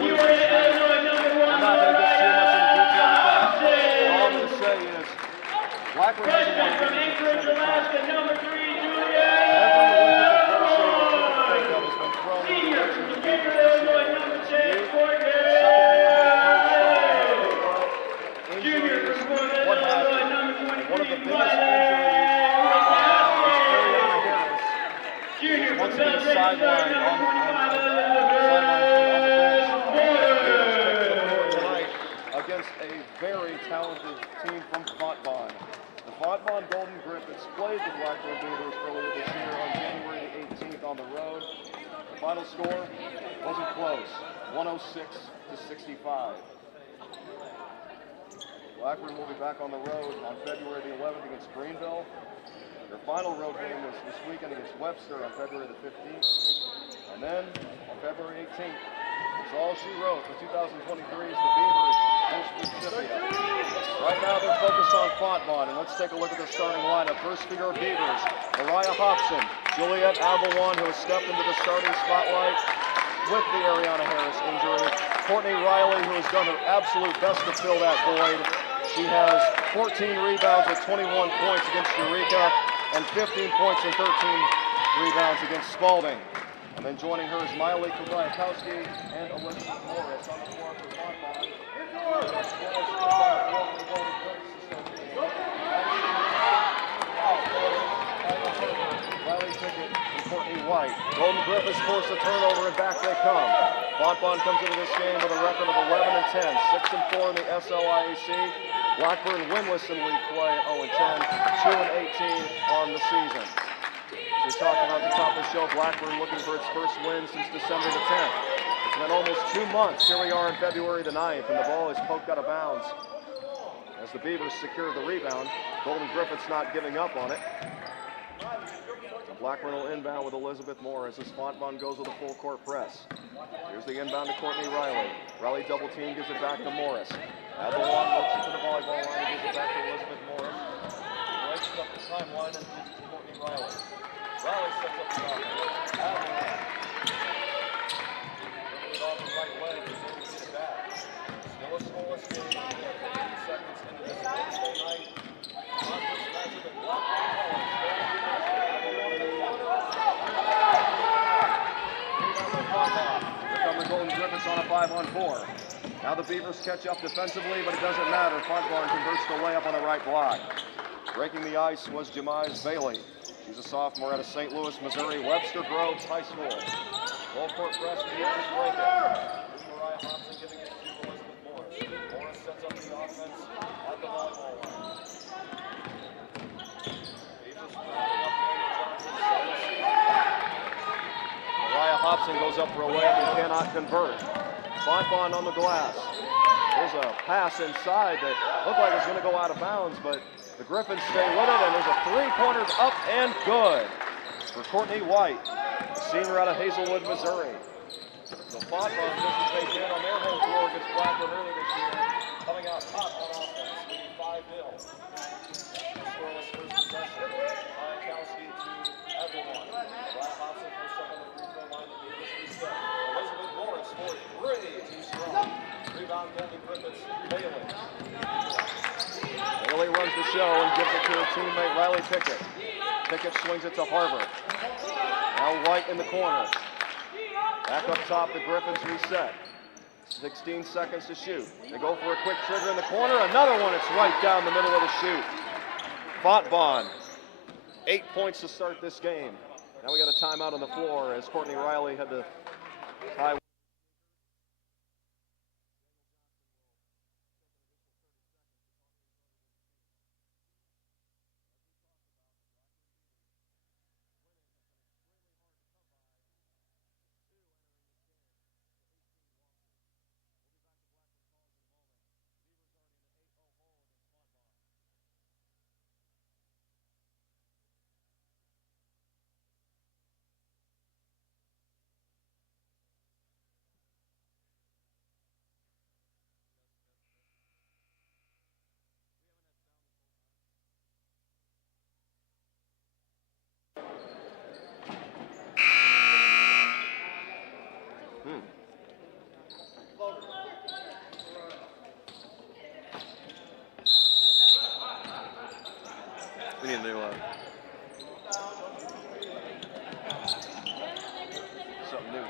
losing streak. I'm not going to get too much into detail with that. All I'm going to say is Blackburn hasn't won a game since December 10th. Every Olympic adversity that you can think of has been thrown in the direction of the Beavers this year. Whether it's youth, second-year head coach, injuries, what have you. And one of the biggest injuries right now is Ariana Harris, who's once been sidelined on the bench. Tonight against a very talented team from Fontbonne. The Fontbonne Golden Griffins played the Blackburn Beavers earlier this year on January the 18th on the road. The final score wasn't close, 106-65. Blackburn will be back on the road on February the 11th against Greenville. Their final road game is this weekend against Webster on February the 15th. And then on February 18th, it's all she wrote for 2023 is the Beavers host Mississippi. Right now they're focused on Fontbonne, and let's take a look at the starting lineup. First for your Beavers, Mariah Hobson, Juliet Avalon, who has stepped into the starting spotlight with the Ariana Harris injury. Courtney Riley, who has done her absolute best to fill that void. She has 14 rebounds with 21 points against Eureka and 15 points and 13 rebounds against Spalding. And then joining her is Miley Kubayakowski and Elizabeth Morris on the floor for Fontbonne. Riley Pickett and Courtney White. Golden Griffins force a turnover and back they come. Fontbonne comes into this game with a record of 11-10, 6-4 in the SLIAC. Blackburn winless in league play, 0-10, 2-18 on the season. As we talked about at the top of the show, Blackburn looking for its first win since December the 10th. It's been almost 2 months. Here we are on February the 9th, and the ball is poked out of bounds as the Beavers secure the rebound. Golden Griffins not giving up on it. Blackburn will inbound with Elizabeth Morris as Fontbonne goes with a full court press. Here's the inbound to Courtney Riley. Riley double team, gives it back to Morris. Avalon looks into the volleyball line and gives it back to Elizabeth Morris. Breaks up the timeline and gives it to Courtney Riley. Riley sets up the offense. Avalon. Bringing it off the right leg, is able to get it back. Still a scoreless game. 15 seconds into this Wednesday night. Conference matchup at Blackburn. Here come the Golden Griffins on a 5-on-4. Now the Beavers catch up defensively, but it doesn't matter. Fontbonne converts the layup on the right block. Breaking the ice was Jemize Bailey. She's a sophomore out of St. Louis, Missouri, Webster Groves High School. Full court press, the Beavers break it. Here's Mariah Hobson giving it to Elizabeth Morris. Morris sets up the offense at the volleyball line. Beavers wrapping up Johnson. Mariah Hobson goes up for a layup and cannot convert. Fontbonne on the glass. There's a pass inside that looked like it was going to go out of bounds, but the Griffins stay with it, and there's a three-pointer up and good for Courtney White, a senior out of Hazelwood, Missouri. So Fontbonne, just as they did on their home floor against Blackburn earlier this year, coming out hot on offense, leading 5-0. Scoreless first possession. Bayakowski to Avalon. Mariah Hobson first up on the free throw line. The Beavers reset. Elizabeth Morris for three. Too strong. Rebound Golden Griffins. Bailey. Bailey runs the show and gives it to her teammate Riley Pickett. Pickett swings it to Harbor. Now White in the corner. Back up top, the Griffins reset. 16 seconds to shoot. They go for a quick trigger in the corner. Another one, it's right down the middle of the shoot. Fontbonne, 8 points to start this game. Now we got a timeout on the floor as Courtney Riley had to tie. new something new.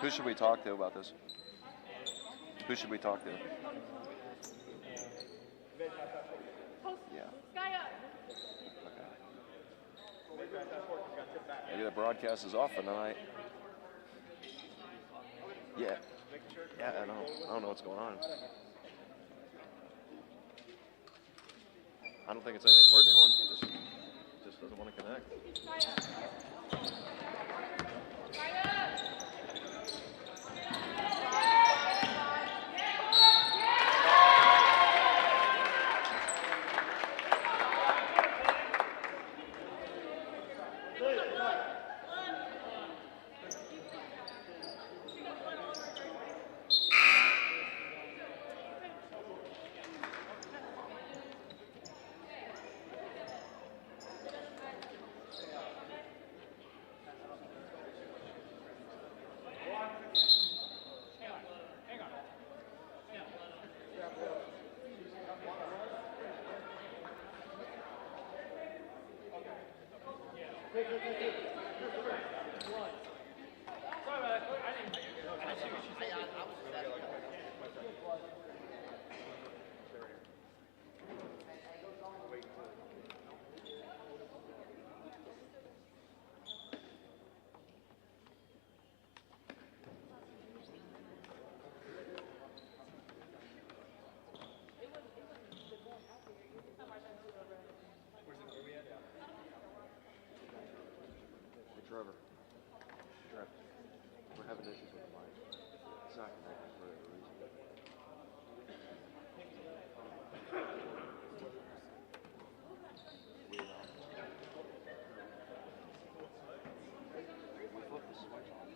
Who should we talk to about this? Who should we talk to? Yeah. Okay. Maybe the broadcast is off for tonight. Yeah. Yeah, I don't know what's going on. I don't think it's anything we're doing. Just doesn't want to connect. Trevor, we're having issues with the mic. It's not connected for whatever reason. We flipped the switch on.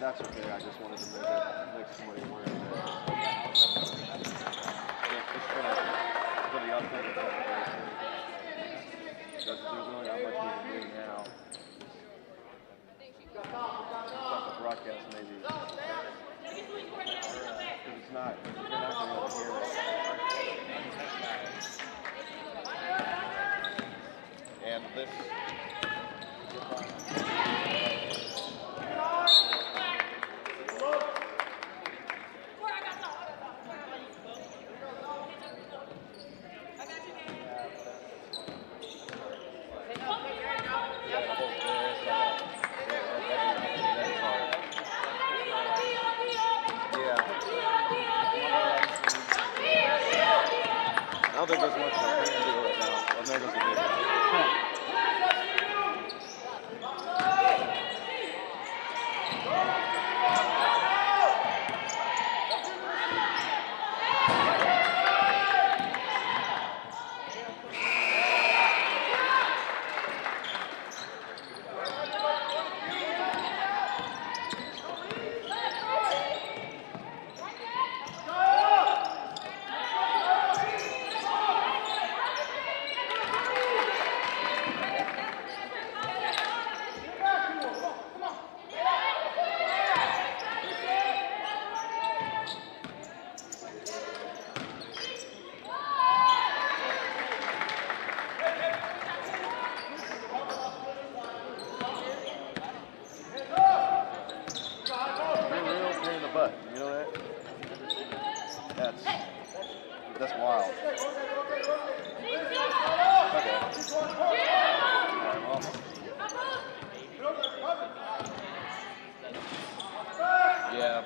That's okay. I just wanted to make somebody aware of that. Just for the upcoming celebration. Because there's really not much we can do now. Except the broadcast maybe. Because it's not, you're not going to be able to hear it. And this. I don't think there's much we can do right now. Well, there goes the big one. That's wild. Okay. Yeah.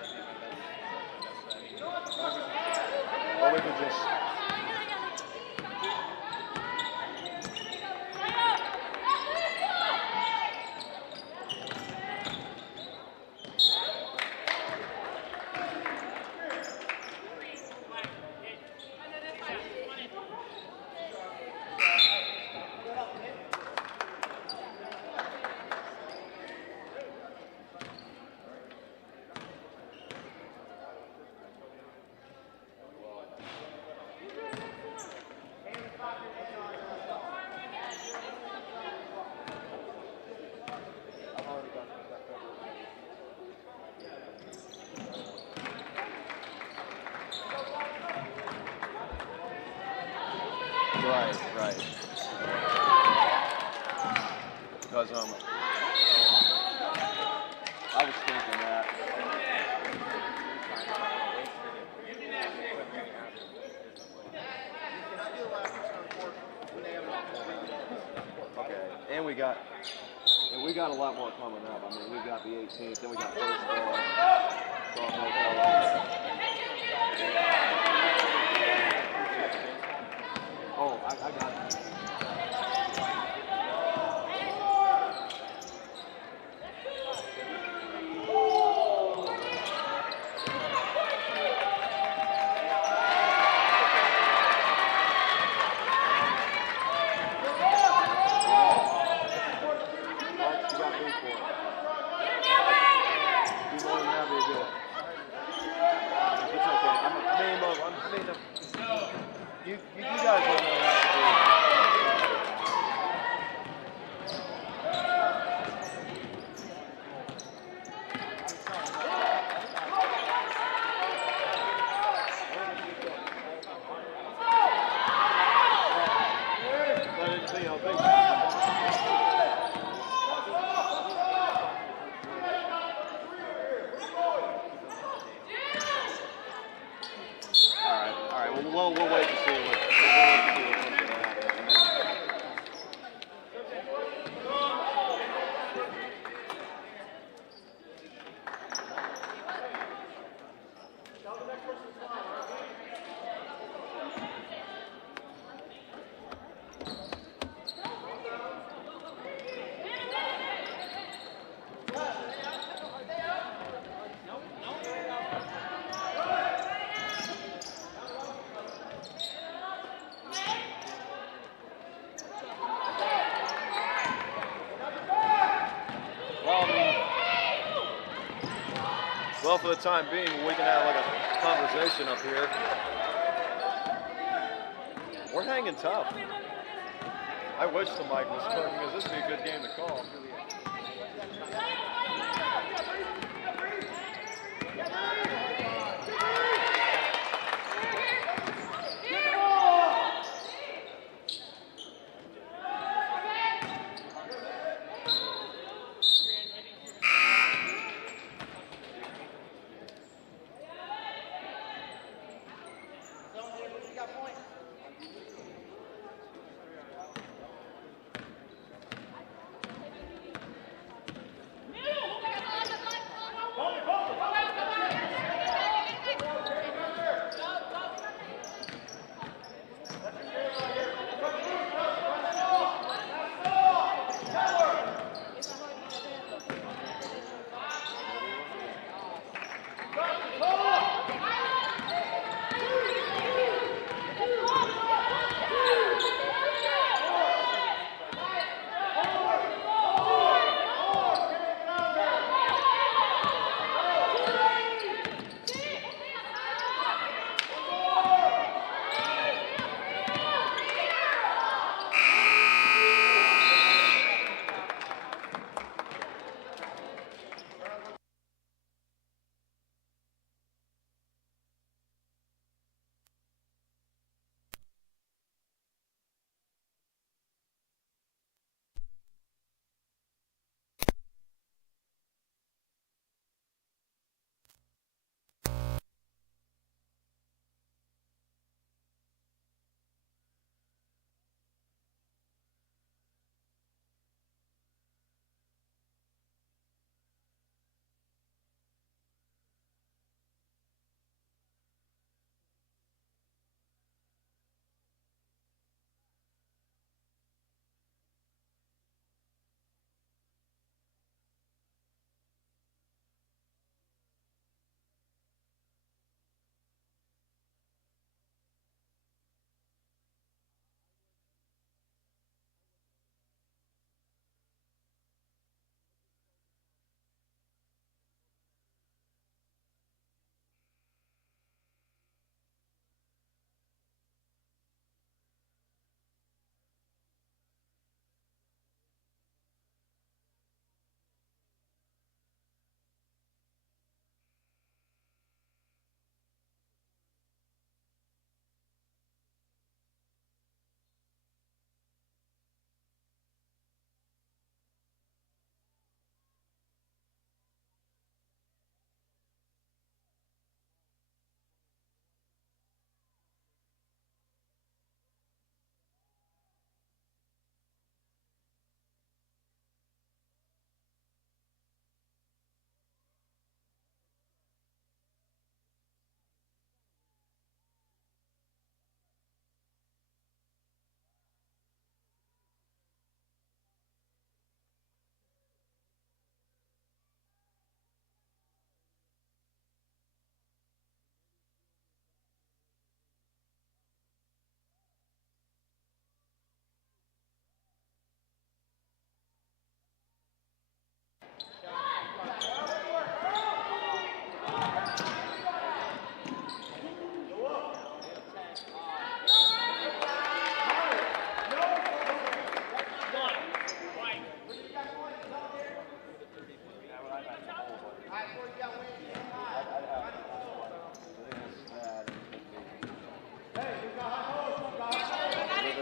Or we could just. Right. Because I was thinking that. Okay, and we got a lot more coming up. I mean, we got the 18th, then we got first ball. Oh, I got it. You guys don't know what to do. All right. Well, we'll wait to see what. Well, for the time being, we can have like a conversation up here. We're hanging tough. I wish the mic was working because this would be a good game to call.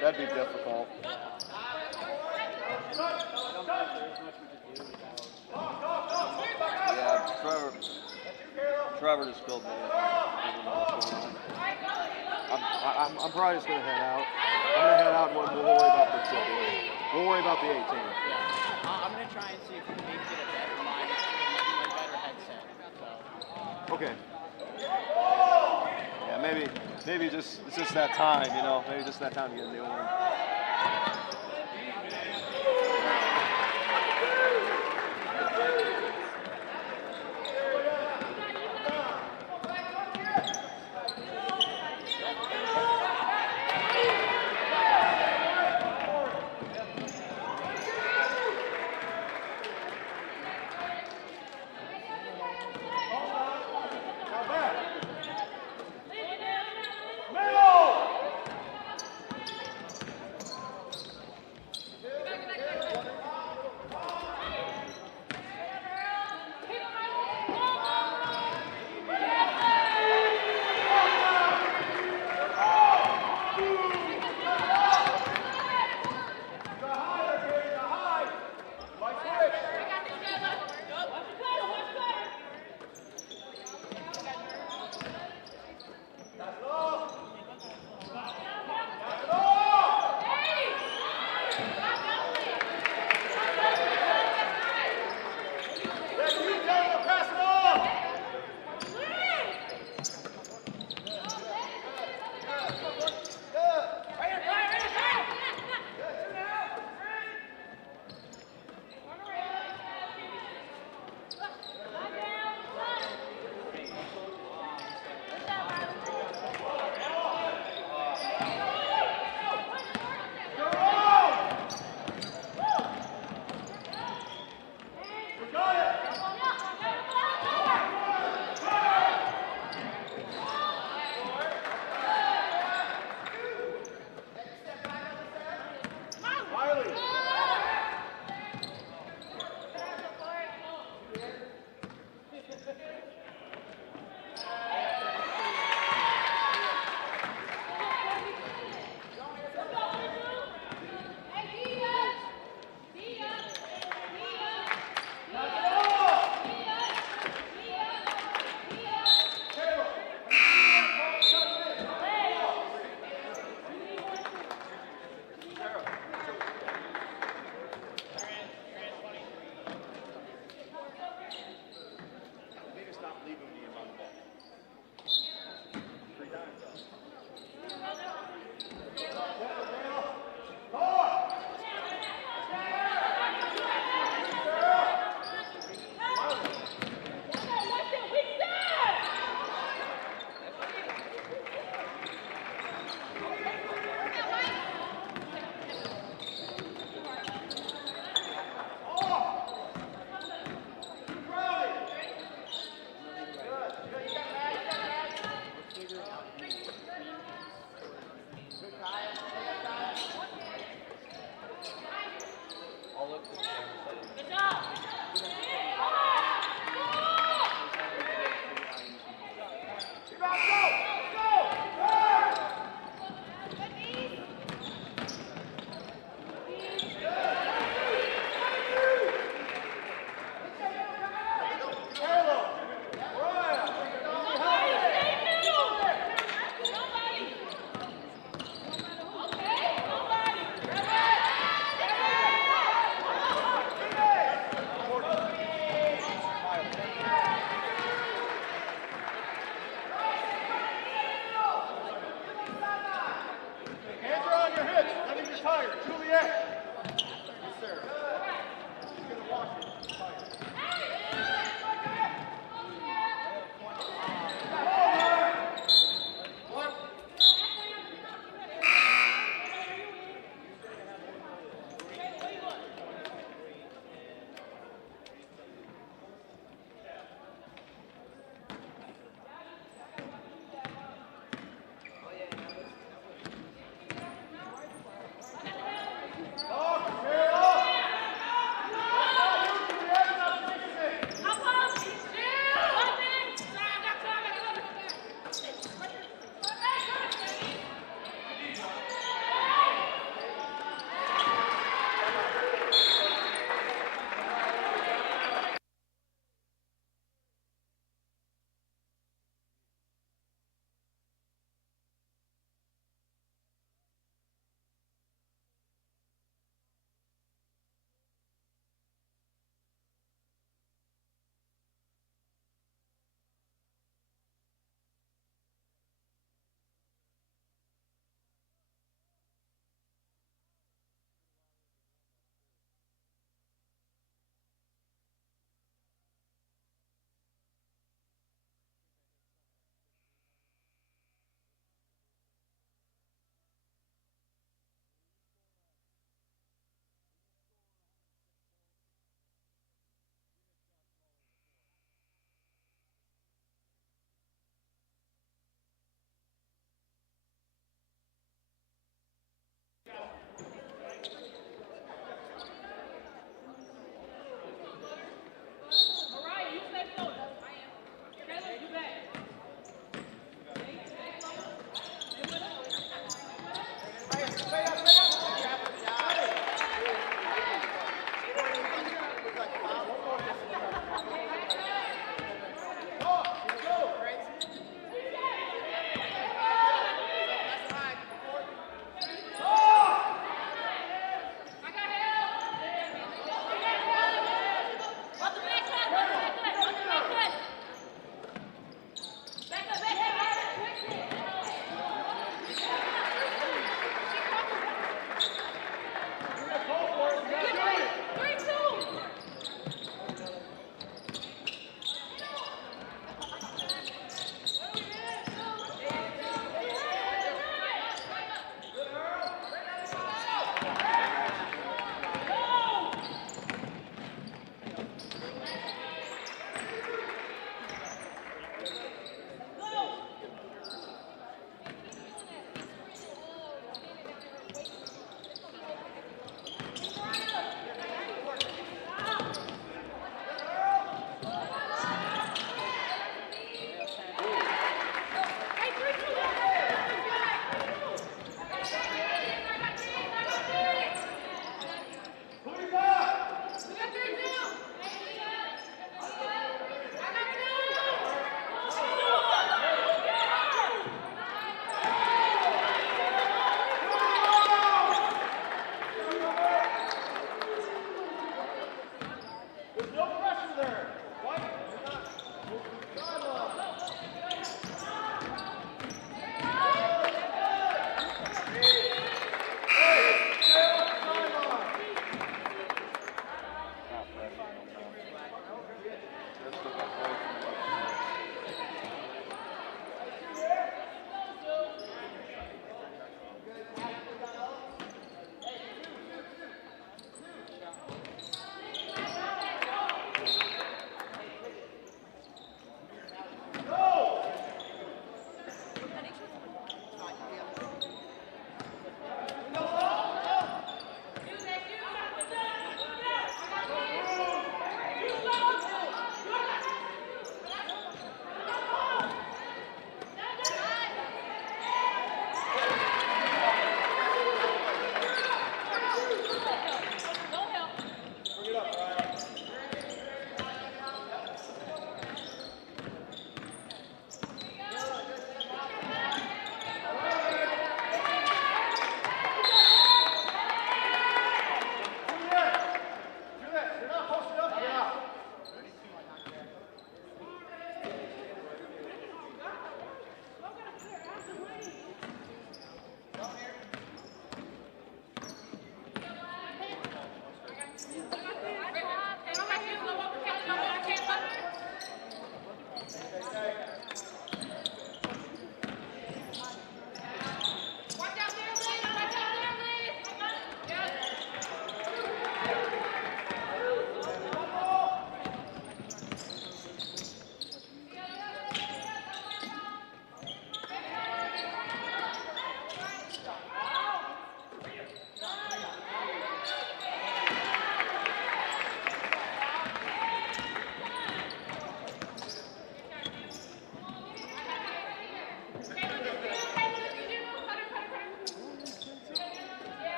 That'd be difficult. Yeah, Trevor just filled me in. I'm probably just going to head out. I'm going to head out and we'll worry about the ticket. We'll worry about the 18. Yeah. I'm going to try and see if we can maybe get a better mic, maybe a better headset. So. Okay. Yeah, maybe just it's just that time, you know. Maybe just that time to get a new one.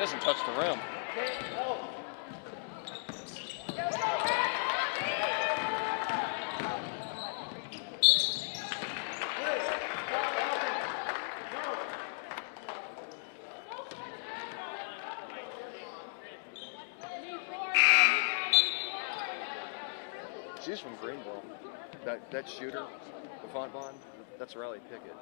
He doesn't touch the rim. She's from Greenville. That shooter, the Fontbonne, that's Riley Pickett.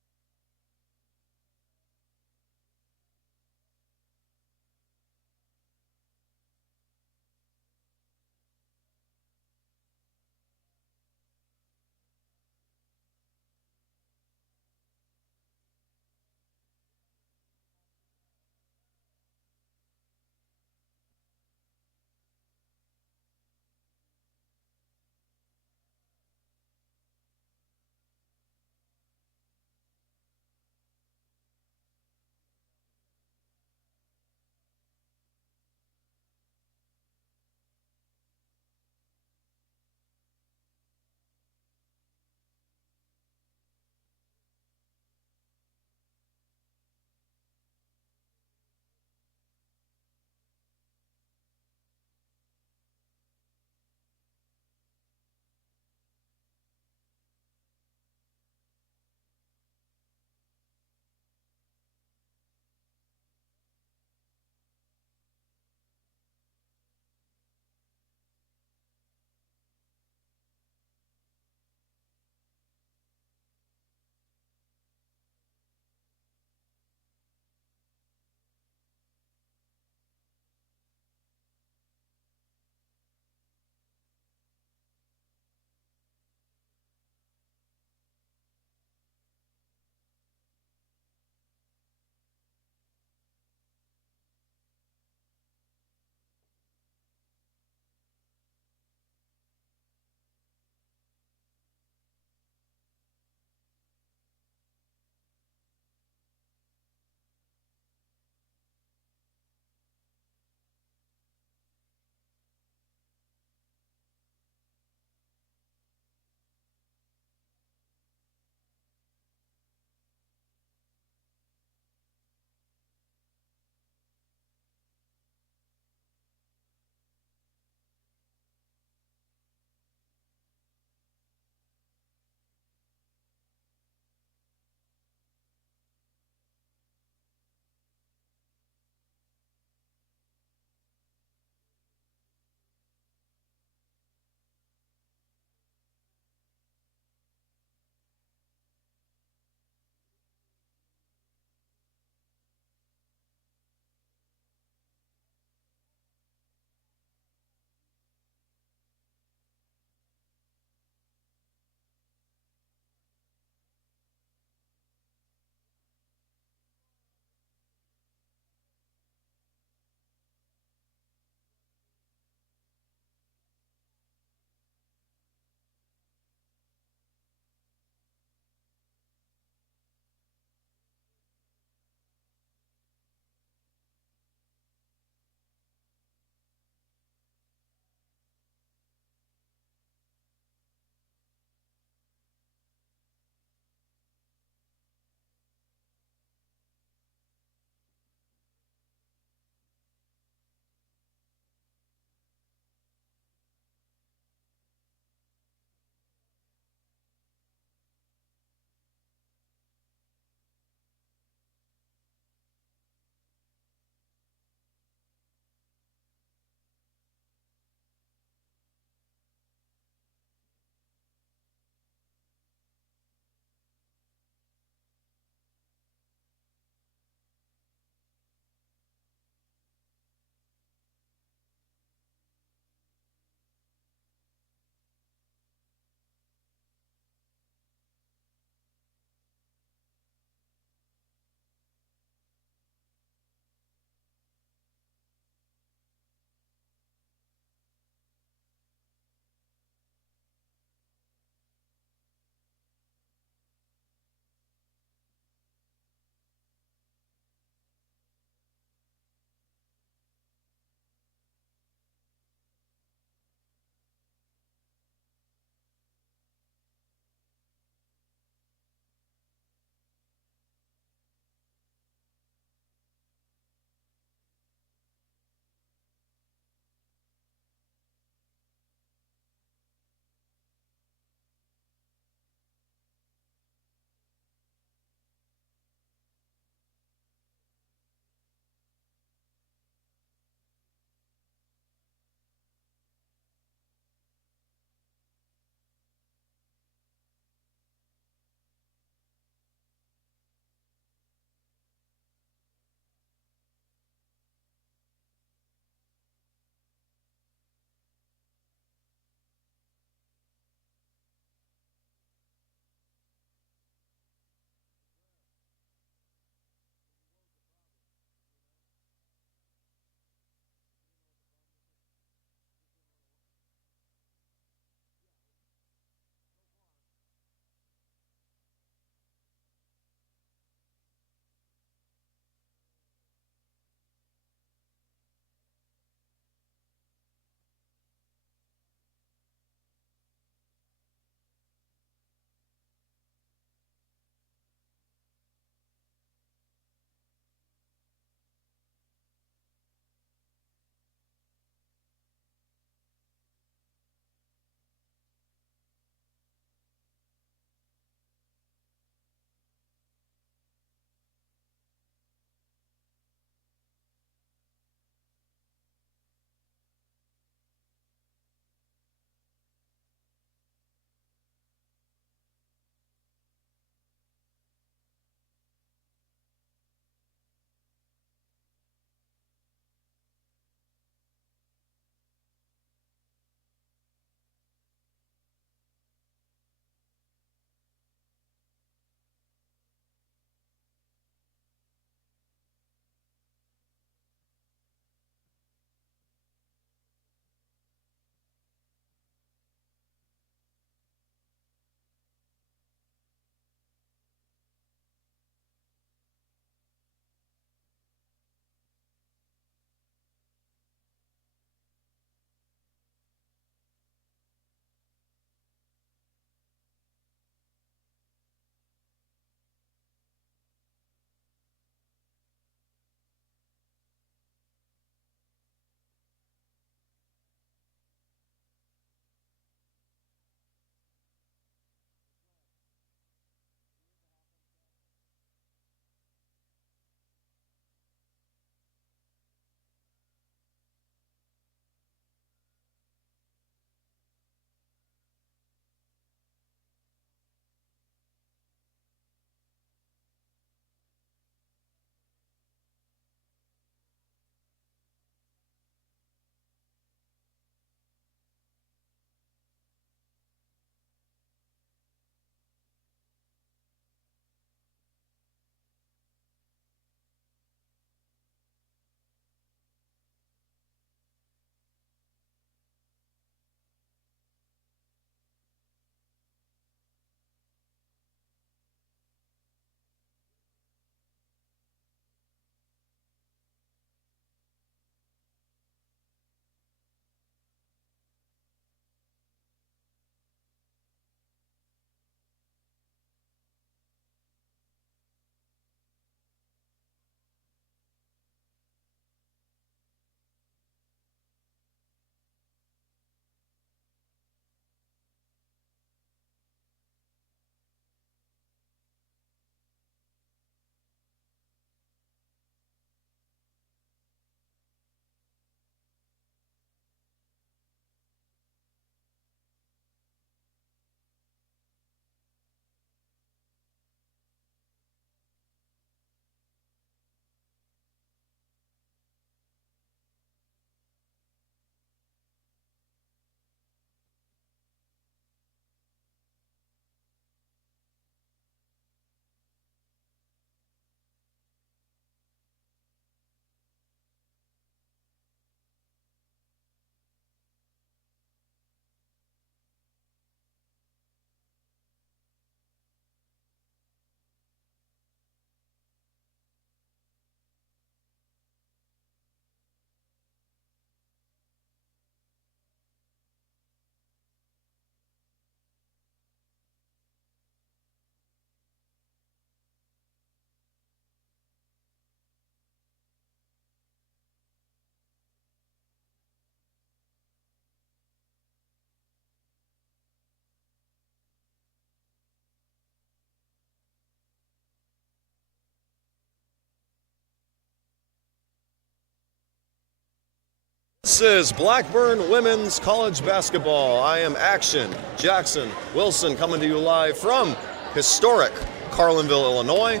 This is Blackburn Women's College Basketball. I am Action Jackson Wilson coming to you live from historic Carlinville, Illinois.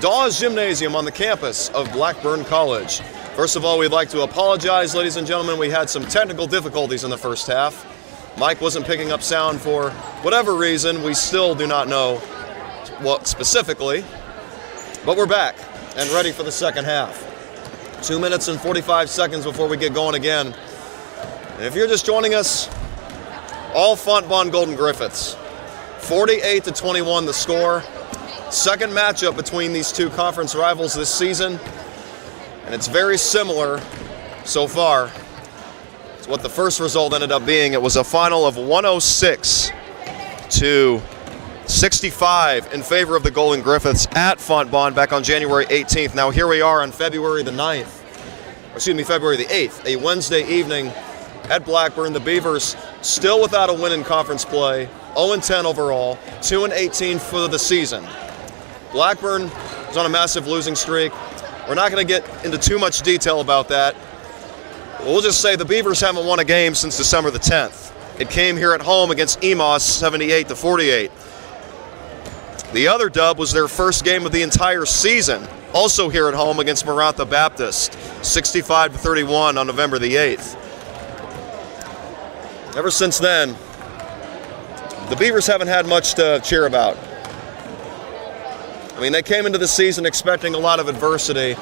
Dawes Gymnasium on the campus of Blackburn College. First of all, we'd like to apologize, ladies and gentlemen. We had some technical difficulties in the first half. Mike wasn't picking up sound for whatever reason. We still do not know what specifically, but we're back and ready for the second half. 2 minutes and 45 seconds before we get going again. And if you're just joining us, all Fontbonne Golden Griffiths. 48-21 the score. Second matchup between these two conference rivals this season. And it's very similar so far to what the first result ended up being. It was a final of 106-65 in favor of the Golden Griffiths at Fontbonne back on January 18th. Now here we are on February the 8th, a Wednesday evening at Blackburn. The Beavers still without a win in conference play, 0-10 overall, 2-18 for the season. Blackburn is on a massive losing streak. We're not going to get into too much detail about that. We'll just say the Beavers haven't won a game since December the 10th. It came here at home against Emos, 78-48. The other dub was their first game of the entire season, also here at home against Marantha Baptist, 65-31 on November the 8th. Ever since then, the Beavers haven't had much to cheer about. I mean, they came into the season expecting a lot of adversity,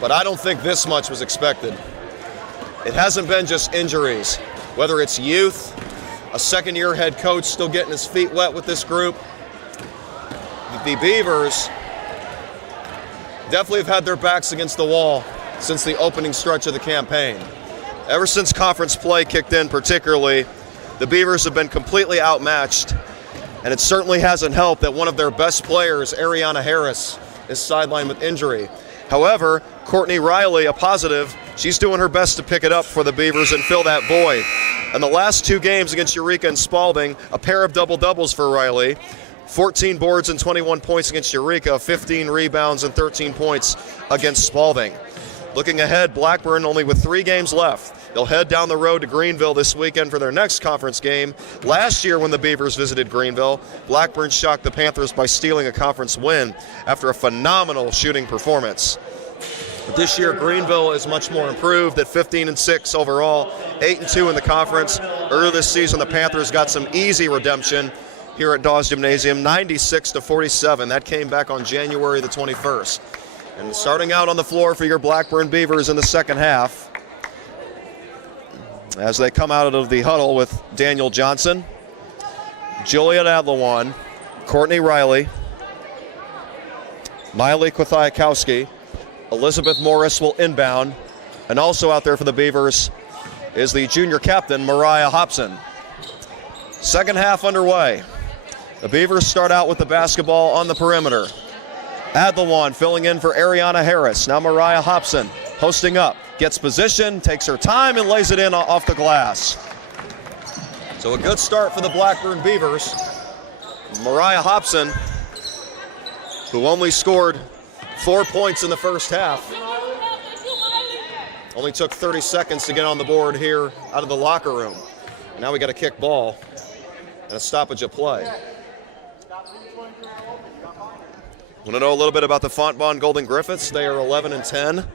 but I don't think this much was expected. It hasn't been just injuries, whether it's youth, a second-year head coach still getting his feet wet with this group. The Beavers definitely have had their backs against the wall since the opening stretch of the campaign. Ever since conference play kicked in particularly, the Beavers have been completely outmatched, and it certainly hasn't helped that one of their best players, Ariana Harris, is sidelined with injury. However, Courtney Riley, a positive, she's doing her best to pick it up for the Beavers and fill that void. In the last two games against Eureka and Spalding, a pair of double-doubles for Riley. 14 boards and 21 points against Eureka, 15 rebounds and 13 points against Spalding. Looking ahead, Blackburn only with 3 games left. They'll head down the road to Greenville this weekend for their next conference game. Last year when the Beavers visited Greenville, Blackburn shocked the Panthers by stealing a conference win after a phenomenal shooting performance. But this year, Greenville is much more improved at 15-6 overall, 8-2 in the conference. Earlier this season, the Panthers got some easy redemption here at Dawes Gymnasium, 96-47. That came back on January the 21st. And starting out on the floor for your Blackburn Beavers in the second half, as they come out of the huddle with Daniel Johnson, Juliet Adlawan, Courtney Riley, Miley Kwathiakowski, Elizabeth Morris will inbound, and also out there for the Beavers is the junior captain, Mariah Hobson. Second half underway. The Beavers start out with the basketball on the perimeter. Adlawan filling in for Ariana Harris. Now Mariah Hobson hosting up. Gets position, takes her time, and lays it in off the glass. So a good start for the Blackburn Beavers. Mariah Hobson, who only scored 4 points in the first half, only took 30 seconds to get on the board here out of the locker room. Now we got a kick ball and a stoppage of play. Want to know a little bit about the Fontbonne Golden Griffiths? They are 11-10,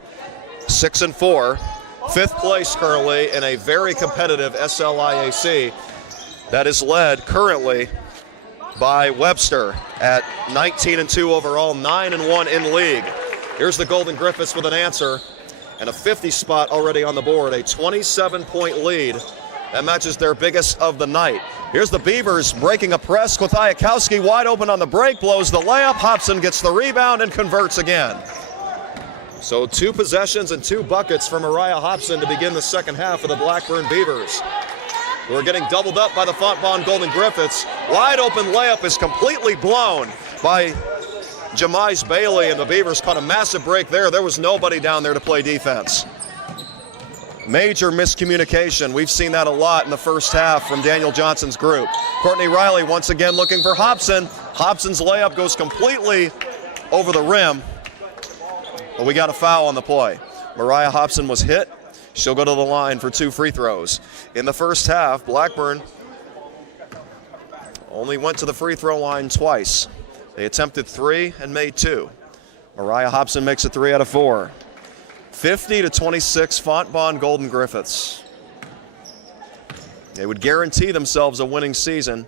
6-4, fifth place currently in a very competitive SLIAC that is led currently by Webster at 19-2 overall, 9-1 in league. Here's the Golden Griffiths with an answer and a 50 spot already on the board, a 27-point lead. That matches their biggest of the night. Here's the Beavers breaking a press. Kwathiakowski wide open on the break, blows the layup. Hobson gets the rebound and converts again. So 2 possessions and 2 buckets for Mariah Hobson to begin the second half of the Blackburn Beavers, who are getting doubled up by the Fontbonne Golden Griffiths. Wide open layup is completely blown by Jemice Bailey, and the Beavers caught a massive break there. There was nobody down there to play defense. Major miscommunication. We've seen that a lot in the first half from Daniel Johnson's group. Courtney Riley once again looking for Hobson. Hobson's layup goes completely over the rim, but we got a foul on the play. Mariah Hobson was hit She'll go to the line for 2 free throws. In the first half, Blackburn only went to the free throw line twice. They attempted 3 and made 2. Mariah Hobson makes it 3 out of 4. 50-26 Fontbonne Golden Griffiths. They would guarantee themselves a winning season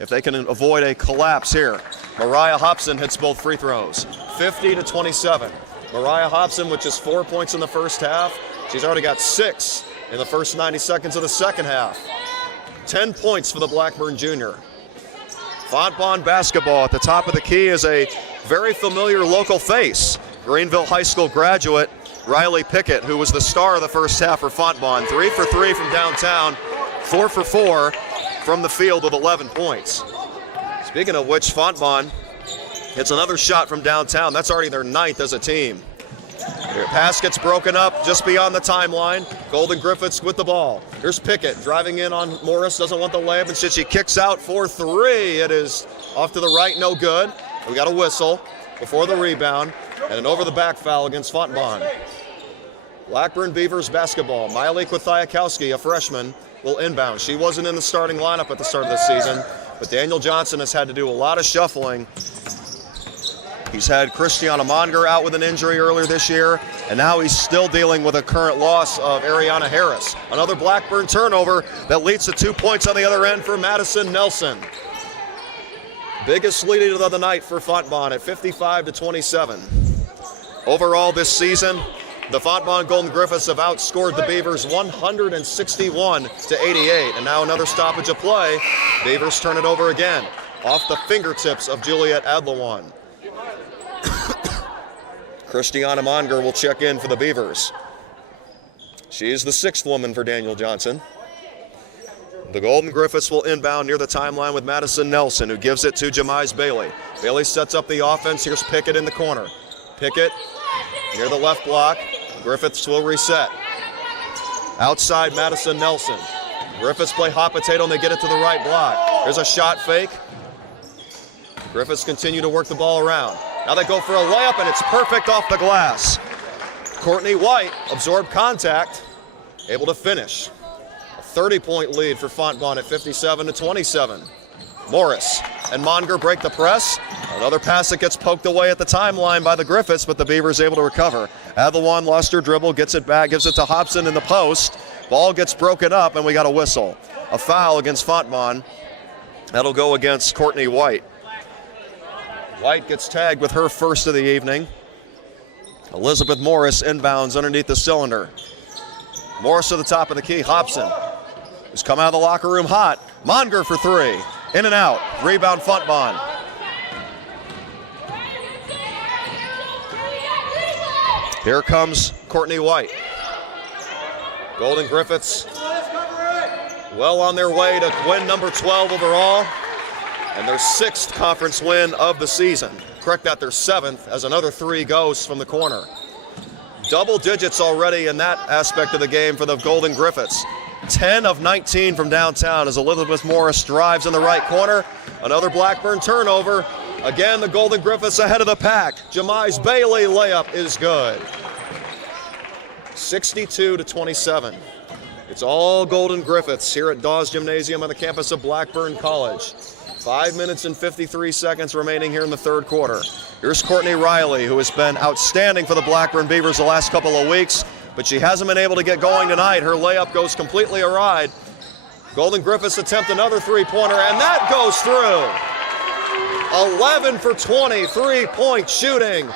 if they can avoid a collapse here. Mariah Hobson hits both free throws. 50-27. Mariah Hobson with just 4 points in the first half. She's already got 6 in the first 90 seconds of the second half. 10 points for the Blackburn junior. Fontbonne basketball at the top of the key is a very familiar local face. Greenville High School graduate Riley Pickett, who was the star of the first half for Fontbonne. 3 for 3 from downtown, 4 for 4 from the field with 11 points. Speaking of which, Fontbonne hits another shot from downtown. That's already their 9th as a team. Their pass gets broken up just beyond the timeline. Golden Griffiths with the ball. Here's Pickett driving in on Morris, doesn't want the layup, and she kicks out for 3. It is off to the right, no good. We got a whistle before the rebound, and an over-the-back foul against Fontbonne. Blackburn Beavers basketball. Miley Kwathiakowski, a freshman, will inbound. She wasn't in the starting lineup at the start of the season, but Daniel Johnson has had to do a lot of shuffling. He's had Christiana Monger out with an injury earlier this year, and now he's still dealing with a current loss of Ariana Harris. Another Blackburn turnover that leads to 2 points on the other end for Madison Nelson. Biggest lead of the night for Fontbonne at 55-27. Overall this season, the Fontbonne Golden Griffiths have outscored the Beavers 161-88, and now another stoppage of play. Beavers turn it over again, off the fingertips of Juliet Adlawan. Christiana Monger will check in for the Beavers. She is the 6th woman for Daniel Johnson. The Golden Griffiths will inbound near the timeline with Madison Nelson, who gives it to Jemize Bailey. Bailey sets up the offense. Here's Pickett in the corner. Pickett near the left block. Griffiths will reset. Outside Madison Nelson. Griffiths play hot potato and they get it to the right block. There's a shot fake. Griffiths continue to work the ball around. Now they go for a layup, and it's perfect off the glass. Courtney White absorbed contact, able to finish. A 30-point lead for Fontbonne at 57-27. Morris and Monger break the press. Another pass that gets poked away at the timeline by the Griffiths, but the Beavers able to recover. Adlawan lost her dribble, gets it back, gives it to Hobson in the post. Ball gets broken up, and we got a whistle. A foul against Fontbonne. That'll go against Courtney White. White gets tagged with her first of the evening. Elizabeth Morris inbounds underneath the cylinder. Morris to the top of the key. Hobson, who's come out of the locker room hot. Monger for 3. In and out. Rebound Fontbonne. Here comes Courtney White. Golden Griffiths well on their way to win number 12 overall, and their 6th conference win of the season. Correct that, their 7th, as another 3 goes from the corner. Double digits already in that aspect of the game for the Golden Griffiths. 10 of 19 from downtown as Elizabeth Morris drives in the right corner. Another Blackburn turnover. Again, the Golden Griffiths ahead of the pack. Jemize Bailey layup is good. 62-27. It's all Golden Griffiths here at Dawes Gymnasium on the campus of Blackburn College. 5 minutes and 53 seconds remaining here in the third quarter. Here's Courtney Riley, who has been outstanding for the Blackburn Beavers the last couple of weeks, but she hasn't been able to get going tonight. Her layup goes completely awry. Golden Griffiths attempt another three-pointer, and that goes through. 11 for 20, three-point shooting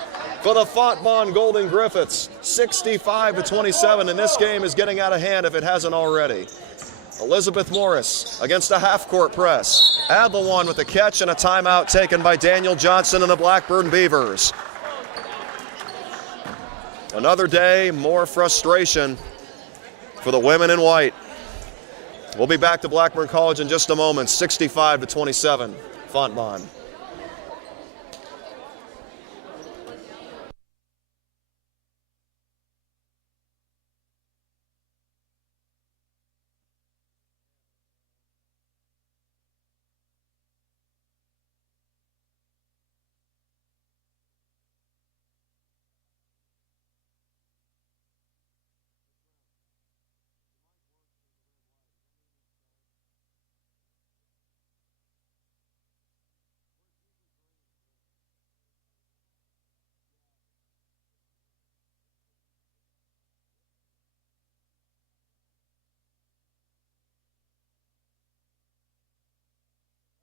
for the Fontbonne Golden Griffiths. 65-27, and this game is getting out of hand if it hasn't already. Elizabeth Morris against a half-court press. Adlawan with the catch and a timeout taken by Daniel Johnson and the Blackburn Beavers. Another day, more frustration for the women in white. We'll be back to Blackburn College in just a moment. 65-27, Fontbonne.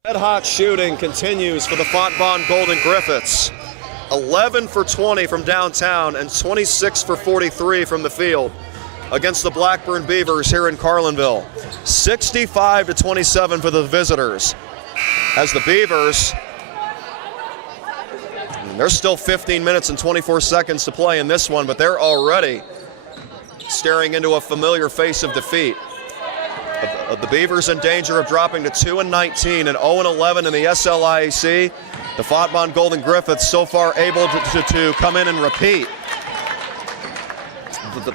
Red hot shooting continues for the Fontbonne Golden Griffiths. 11 for 20 from downtown and 26 for 43 from the field against the Blackburn Beavers here in Carlinville. 65-27 for the visitors. As the Beavers, there's still 15 minutes and 24 seconds to play in this one, but they're already staring into a familiar face of defeat. The Beavers in danger of dropping to 2-19 and 0-11 in the SLIAC. The Fontbonne Golden Griffiths so far able to come in and repeat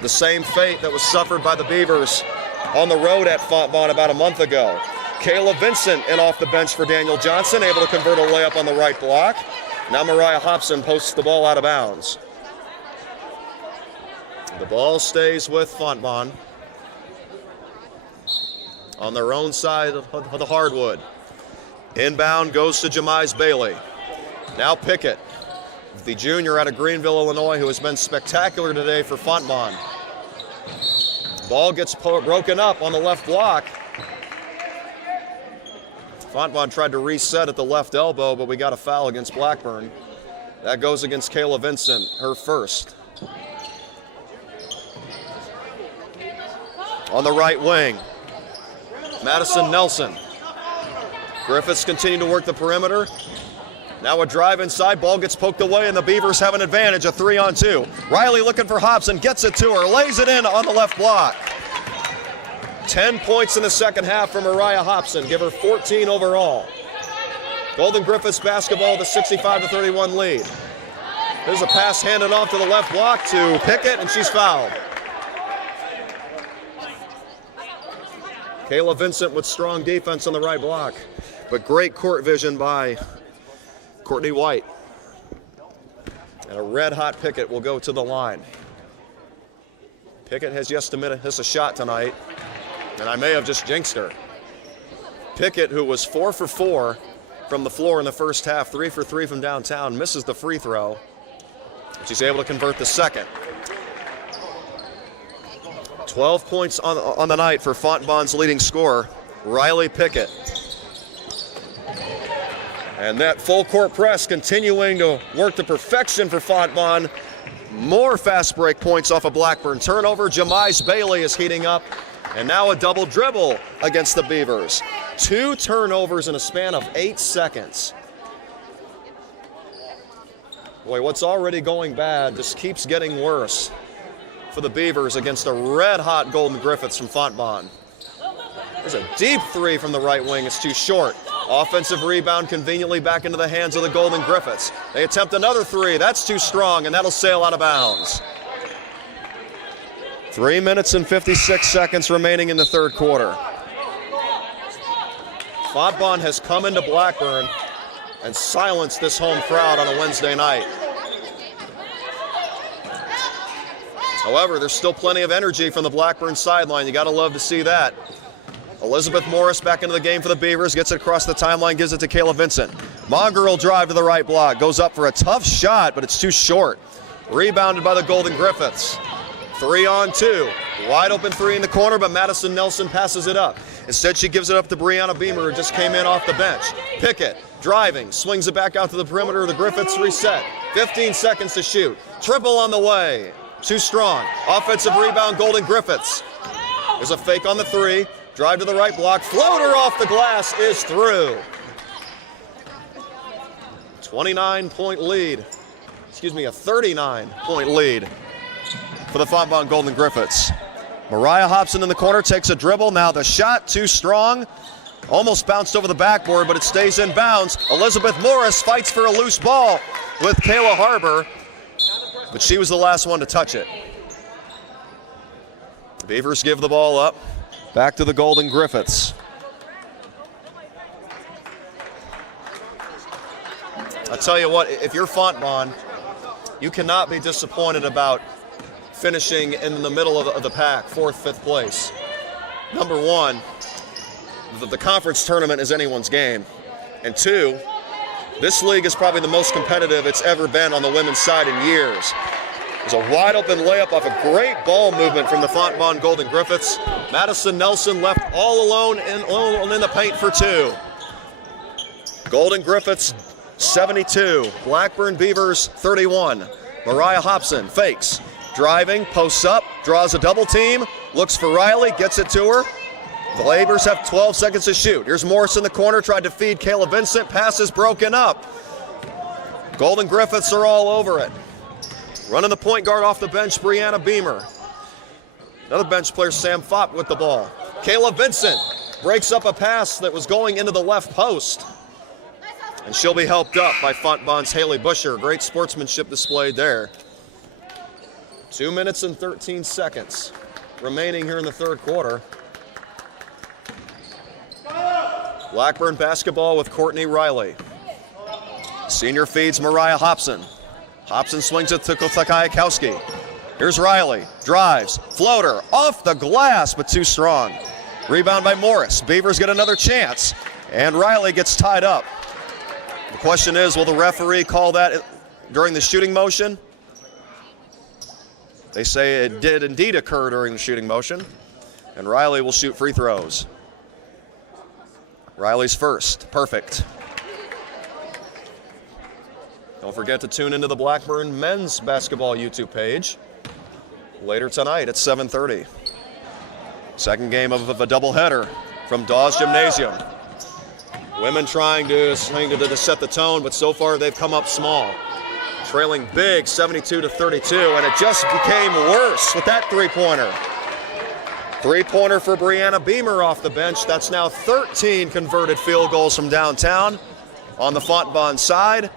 the same fate that was suffered by the Beavers on the road at Fontbonne about a month ago. Kayla Vincent in off the bench for Daniel Johnson, able to convert a layup on the right block. Now Mariah Hobson posts the ball out of bounds. The ball stays with Fontbonne on their own side of the hardwood. Inbound goes to Jemize Bailey. Now Pickett, the junior out of Greenville, Illinois, who has been spectacular today for Fontbonne. Ball gets broken up on the left block. Fontbonne tried to reset at the left elbow, but we got a foul against Blackburn. That goes against Kayla Vincent, her first. On the right wing, Madison Nelson. Griffiths continue to work the perimeter. Now a drive inside, ball gets poked away, and the Beavers have an advantage, a 3-on-2. Riley looking for Hobson, gets it to her, lays it in on the left block. 10 points in the second half for Mariah Hobson, give her 14 overall. Golden Griffiths basketball with a 65-31 lead. There's a pass handed off to the left block to Pickett, and she's fouled. Kayla Vincent with strong defense on the right block, but great court vision by Courtney White. And a red-hot Pickett will go to the line. Pickett has yet to miss a shot tonight, and I may have just jinxed her. Pickett, who was 4 for 4 from the floor in the first half, 3 for 3 from downtown, misses the free throw. She's able to convert the second. 12 points on the night for Fontbonne's leading scorer, Riley Pickett. And that full court press continuing to work to perfection for Fontbonne. More fast break points off a Blackburn turnover. Jemize Bailey is heating up. And now a double dribble against the Beavers. 2 turnovers in a span of 8 seconds. Boy, what's already going bad just keeps getting worse for the Beavers against a red-hot Golden Griffiths from Fontbonne. There's a deep three from the right wing. It's too short. Offensive rebound conveniently back into the hands of the Golden Griffiths. They attempt another three. That's too strong, and that'll sail out of bounds. 3 minutes and 56 seconds remaining in the third quarter. Fontbonne has come into Blackburn and silenced this home crowd on a Wednesday night. However, there's still plenty of energy from the Blackburn sideline. You got to love to see that. Elizabeth Morris back into the game for the Beavers, gets it across the timeline, gives it to Kayla Vincent. Monger will drive to the right block, goes up for a tough shot, but it's too short. Rebounded by the Golden Griffiths. 3-on-2. Wide open three in the corner, but Madison Nelson passes it up. Instead, she gives it up to Brianna Beamer, who just came in off the bench. Pickett driving, swings it back out to the perimeter. The Griffiths reset. 15 seconds to shoot. Triple on the way. Too strong. Offensive rebound, Golden Griffiths. There's a fake on the three. Drive to the right block. Floater off the glass is through. 29-point lead. Excuse me, a 39-point lead for the Fontbonne Golden Griffiths. Mariah Hobson in the corner takes a dribble. Now the shot too strong. Almost bounced over the backboard, but it stays in bounds. Elizabeth Morris fights for a loose ball with Kayla Harbour, but she was the last one to touch it. The Beavers give the ball up. Back to the Golden Griffiths. I tell you what, if you're Fontbonne, you cannot be disappointed about finishing in the middle of the pack, 4th, 5th place. Number one, the conference tournament is anyone's game. And 2, this league is probably the most competitive it's ever been on the women's side in years. There's a wide open layup off a great ball movement from the Fontbonne Golden Griffiths. Madison Nelson left all alone in the paint for 2. Golden Griffiths 72, Blackburn Beavers 31. Mariah Hobson fakes, driving, posts up, draws a double team, looks for Riley, gets it to her. The Beavers have 12 seconds to shoot. Here's Morris in the corner, tried to feed Kayla Vincent, pass is broken up. Golden Griffiths are all over it. Running the point guard off the bench, Brianna Beamer. Another bench player, Sam Fopp with the ball. Kayla Vincent breaks up a pass that was going into the left post. And she'll be helped up by Fontbonne's Haley Busher. Great sportsmanship displayed there. 2 minutes and 13 seconds remaining here in the third quarter. Blackburn basketball with Courtney Riley. Senior feeds Mariah Hobson. Hobson swings it to Kothiakowski. Here's Riley, drives, floater, off the glass, but too strong. Rebound by Morris. Beavers get another chance, and Riley gets tied up. The question is, will the referee call that during the shooting motion? They say it did indeed occur during the shooting motion, and Riley will shoot free throws. Riley's first, perfect. Don't forget to tune into the Blackburn men's basketball YouTube page later tonight at 7:30. Second game of a doubleheader from Dawes Gymnasium. Women trying to set the tone, but so far they've come up small. Trailing big, 72-32, and it just became worse with that three-pointer. Three-pointer for Brianna Beamer off the bench. That's now 13 converted field goals from downtown on the Fontbonne side.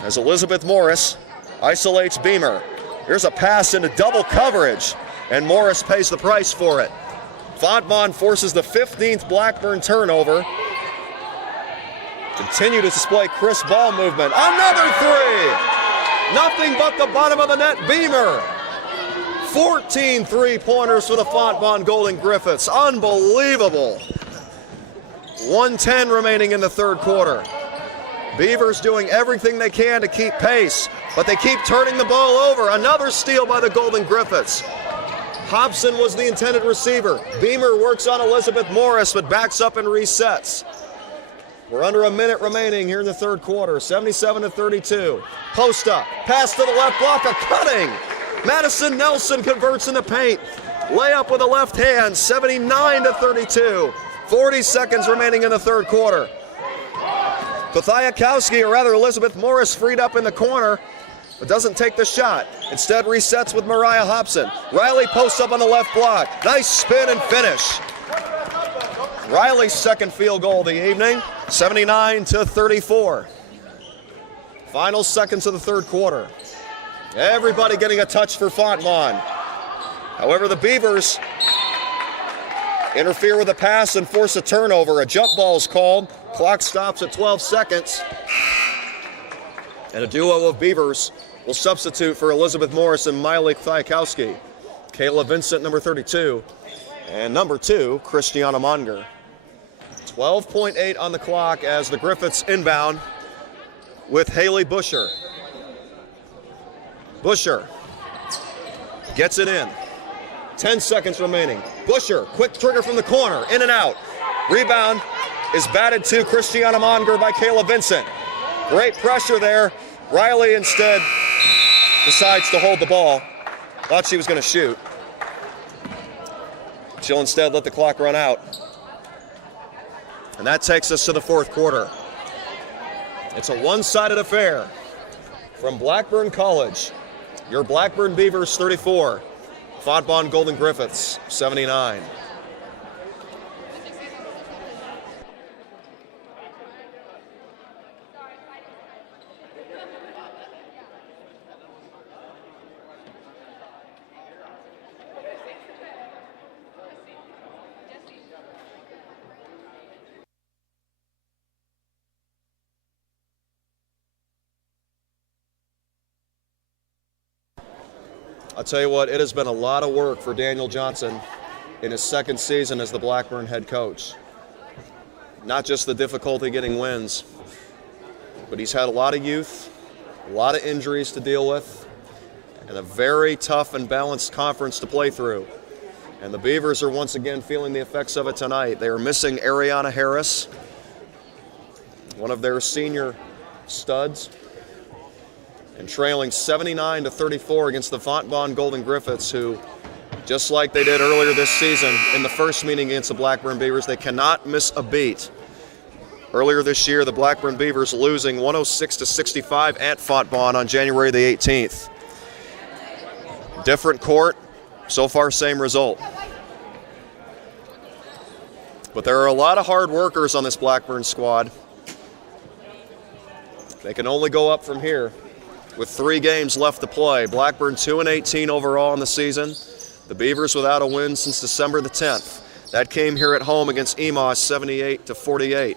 As Elizabeth Morris isolates Beamer. Here's a pass into double coverage, and Morris pays the price for it. Fontbonne forces the 15th Blackburn turnover. Continue to display crisp ball movement. Another three! Nothing but the bottom of the net, Beamer. 14 three-pointers for the Fontbonne Golden Griffiths. Unbelievable. 1:10 remaining in the third quarter. Beavers doing everything they can to keep pace, but they keep turning the ball over. Another steal by the Golden Griffiths. Hobson was the intended receiver. Beamer works on Elizabeth Morris, but backs up and resets. We're under a minute remaining here in the third quarter, 77-32. Post up, pass to the left block, a cutting. Madison Nelson converts in the paint. Layup with the left hand, 79-32. 40 seconds remaining in the third quarter. Kothiakowski, or rather Elizabeth Morris, freed up in the corner, but doesn't take the shot. Instead resets with Mariah Hobson. Riley posts up on the left block. Nice spin and finish. Riley's second field goal of the evening, 79-34. Final seconds of the third quarter. Everybody getting a touch for Fontbonne. However, the Beavers interfere with the pass and force a turnover. A jump ball is called. Clock stops at 12 seconds. And a duo of Beavers will substitute for Elizabeth Morris and Miley Kothiakowski. Kayla Vincent, number 32, and number 2, Christiana Monger. 12.8 on the clock as the Griffiths inbound with Haley Busher. Busher gets it in. 10 seconds remaining. Busher, quick trigger from the corner, in and out. Rebound is batted to Christiana Monger by Kayla Vincent. Great pressure there. Riley instead decides to hold the ball. Thought she was going to shoot. She'll instead let the clock run out. And that takes us to the fourth quarter. It's a one-sided affair. From Blackburn College, your Blackburn Beavers 34, Fontbonne Golden Griffiths 79. I'll tell you what, it has been a lot of work for Daniel Johnson in his second season as the Blackburn head coach. Not just the difficulty getting wins, but he's had a lot of youth, a lot of injuries to deal with, and a very tough and balanced conference to play through. And the Beavers are once again feeling the effects of it tonight. They are missing Ariana Harris, one of their senior studs, and trailing 79-34 against the Fontbonne Golden Griffiths, who, just like they did earlier this season in the first meeting against the Blackburn Beavers, they cannot miss a beat. Earlier this year, the Blackburn Beavers losing 106-65 at Fontbonne on January the 18th. Different court, so far same result. But there are a lot of hard workers on this Blackburn squad. They can only go up from here with 3 games left to play. Blackburn 2-18 overall in the season. The Beavers without a win since December the 10th. That came here at home against Emos 78-48.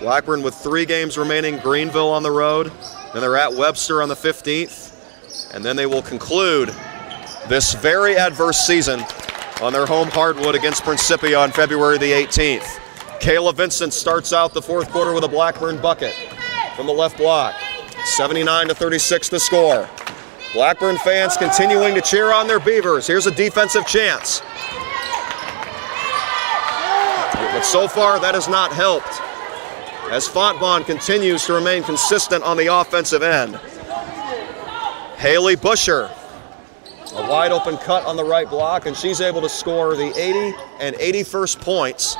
Blackburn with 3 games remaining, Greenville on the road. Then they're at Webster on the 15th. And then they will conclude this very adverse season on their home hardwood against Principia on February the 18th. Kayla Vincent starts out the 4th quarter with a Blackburn bucket from the left block. 79-36 the score. Blackburn fans continuing to cheer on their Beavers. Here's a defensive chance. But so far that has not helped, as Fontbonne continues to remain consistent on the offensive end. Haley Busher, a wide open cut on the right block, and she's able to score the 80 and 81st points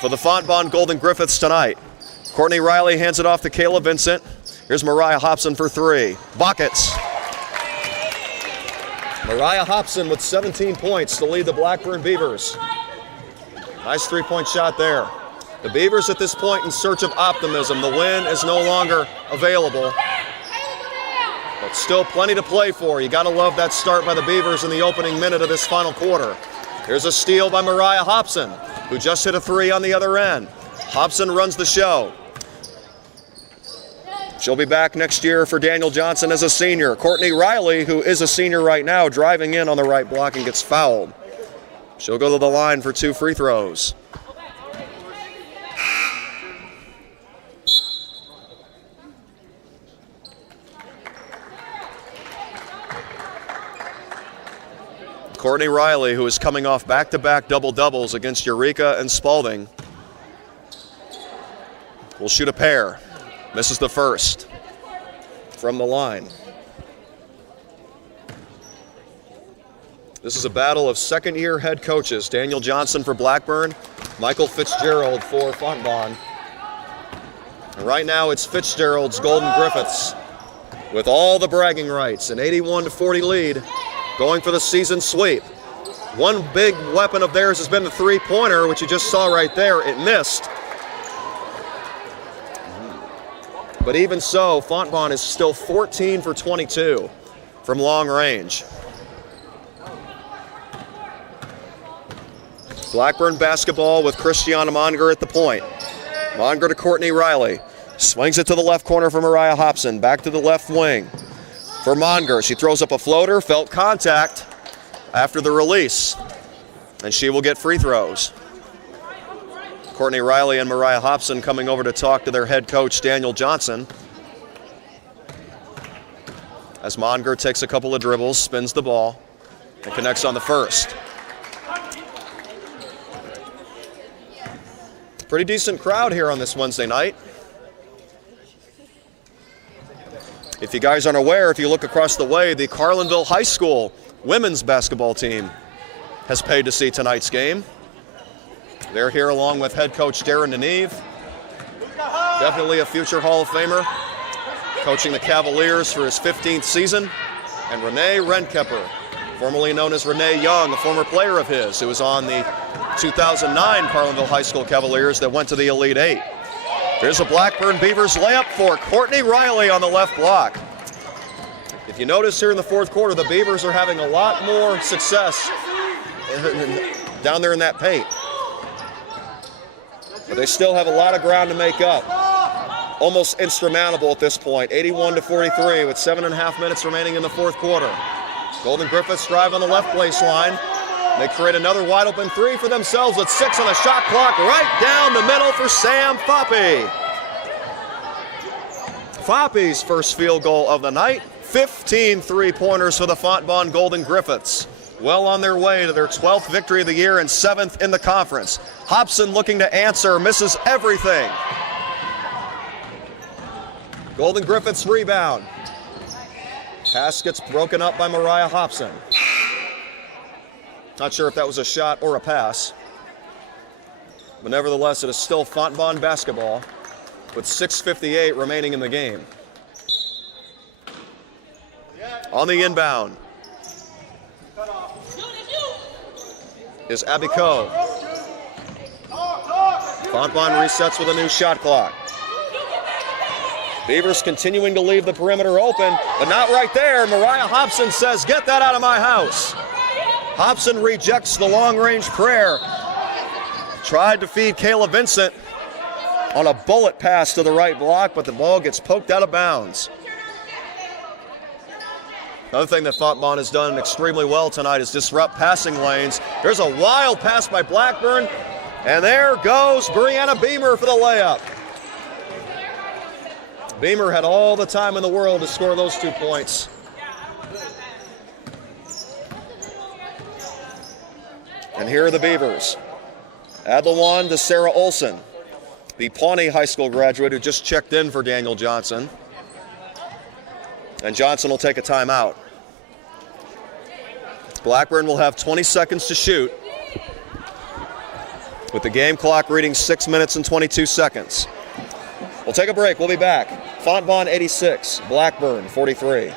for the Fontbonne Golden Griffiths tonight. Courtney Riley hands it off to Kayla Vincent. Here's Mariah Hobson for 3. Buckets. Mariah Hobson with 17 points to lead the Blackburn Beavers. Nice 3-point shot there. The Beavers at this point in search of optimism. The win is no longer available, but still plenty to play for. You got to love that start by the Beavers in the opening minute of this final quarter. Here's a steal by Mariah Hobson, who just hit a 3 on the other end. Hobson runs the show. She'll be back next year for Daniel Johnson as a senior. Courtney Riley, who is a senior right now, driving in on the right block and gets fouled. She'll go to the line for 2 free throws. Courtney Riley, who is coming off back-to-back double-doubles against Eureka and Spalding, will shoot a pair. Misses the first from the line. This is a battle of second-year head coaches. Daniel Johnson for Blackburn, Michael Fitzgerald for Fontbonne. And right now it's Fitzgerald's Golden Griffiths with all the bragging rights, an 81-40 lead, going for the season sweep. One big weapon of theirs has been the 3-pointer, which you just saw right there. It missed. But even so, Fontbonne is still 14 for 22 from long range. Blackburn basketball with Christiana Monger at the point. Monger to Courtney Riley. Swings it to the left corner for Mariah Hobson. Back to the left wing for Monger. She throws up a floater, felt contact after the release, and she will get free throws. Courtney Riley and Mariah Hobson coming over to talk to their head coach, Daniel Johnson. As Monger takes a couple of dribbles, spins the ball, and connects on the first. Pretty decent crowd here on this Wednesday night. If you guys aren't aware, if you look across the way, the Carlinville High School women's basketball team has paid to see tonight's game. They're here along with head coach Darren Neneve, definitely a future Hall of Famer, coaching the Cavaliers for his 15th season, and Renee Renkepper, formerly known as Renee Young, a former player of his who was on the 2009 Carlinville High School Cavaliers that went to the Elite Eight. Here's a Blackburn Beavers layup for Courtney Riley on the left block. If you notice here in the 4th quarter, the Beavers are having a lot more success down there in that paint. But they still have a lot of ground to make up. Almost insurmountable at this point, 81-43 with 7.5 minutes remaining in the 4th quarter. Golden Griffiths drive on the left baseline. They create another wide open 3 for themselves with 6 on the shot clock, right down the middle for Sam Foppe. Foppe's first field goal of the night, 15 3-pointers for the Fontbonne Golden Griffiths. Well on their way to their 12th victory of the year and 7th in the conference. Hobson looking to answer, misses everything. Golden Griffiths rebound. Pass gets broken up by Mariah Hobson. Not sure if that was a shot or a pass. But nevertheless, it is still Fontbonne basketball with 6:58 remaining in the game. On the inbound is Abby Coe. Fontbonne resets with a new shot clock. Beavers continuing to leave the perimeter open, but not right there. Mariah Hobson says, "Get that out of my house." Hobson rejects the long-range prayer. Tried to feed Kayla Vincent on a bullet pass to the right block, but the ball gets poked out of bounds. Another thing that Fontbonne has done extremely well tonight is disrupt passing lanes. There's a wild pass by Blackburn, and there goes Brianna Beamer for the layup. Beamer had all the time in the world to score those 2 points. And here are the Beavers. Add the one to Sarah Olson, the Pawnee High School graduate who just checked in for Daniel Johnson. And Johnson will take a timeout. Blackburn will have 20 seconds to shoot, with the game clock reading 6 minutes and 22 seconds. We'll take a break. We'll be back. Fontbonne 86, Blackburn 43.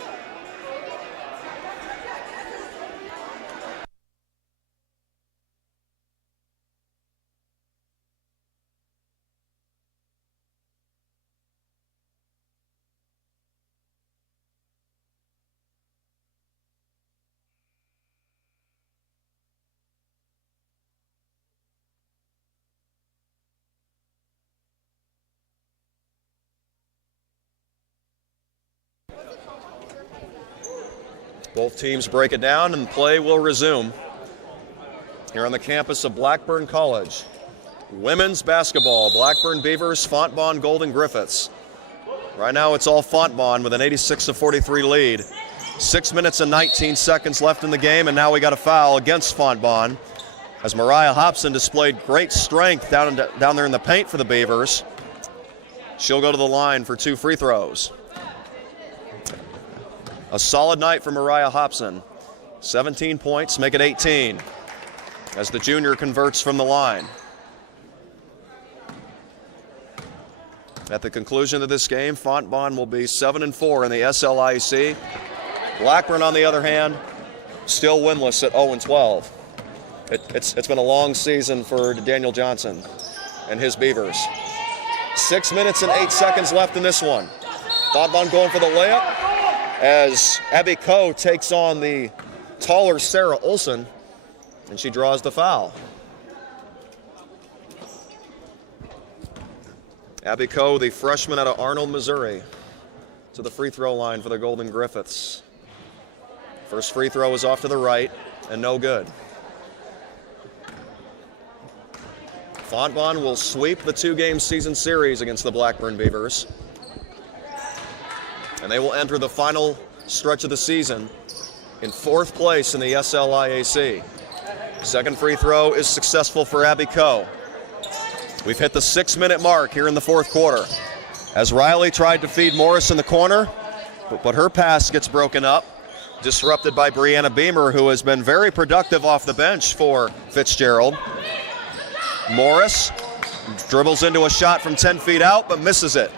Both teams break it down and play will resume here on the campus of Blackburn College. Women's basketball, Blackburn Beavers, Fontbonne Golden Griffiths. Right now it's all Fontbonne with an 86-43 lead. 6 minutes and 19 seconds left in the game, and now we got a foul against Fontbonne as Mariah Hobson displayed great strength down there in the paint for the Beavers. She'll go to the line for 2 free throws. A solid night for Mariah Hobson. 17 points, make it 18 as the junior converts from the line. At the conclusion of this game, Fontbonne will be 7-4 in the SLIC. Blackburn, on the other hand, still winless at 0-12. It's been a long season for Daniel Johnson and his Beavers. 6 minutes and 8 seconds left in this one. Fontbonne going for the layup as Abby Coe takes on the taller Sarah Olson, and she draws the foul. Abby Coe, the freshman out of Arnold, Missouri, to the free throw line for the Golden Griffiths. First free throw is off to the right and no good. Fontbonne will sweep the 2-game season series against the Blackburn Beavers, and they will enter the final stretch of the season in 4th place in the SLIAC. Second free throw is successful for Abby Coe. We've hit the 6-minute mark here in the 4th quarter as Riley tried to feed Morris in the corner, but her pass gets broken up, disrupted by Brianna Beamer, who has been very productive off the bench for Fitzgerald. Morris dribbles into a shot from 10 feet out, but misses it.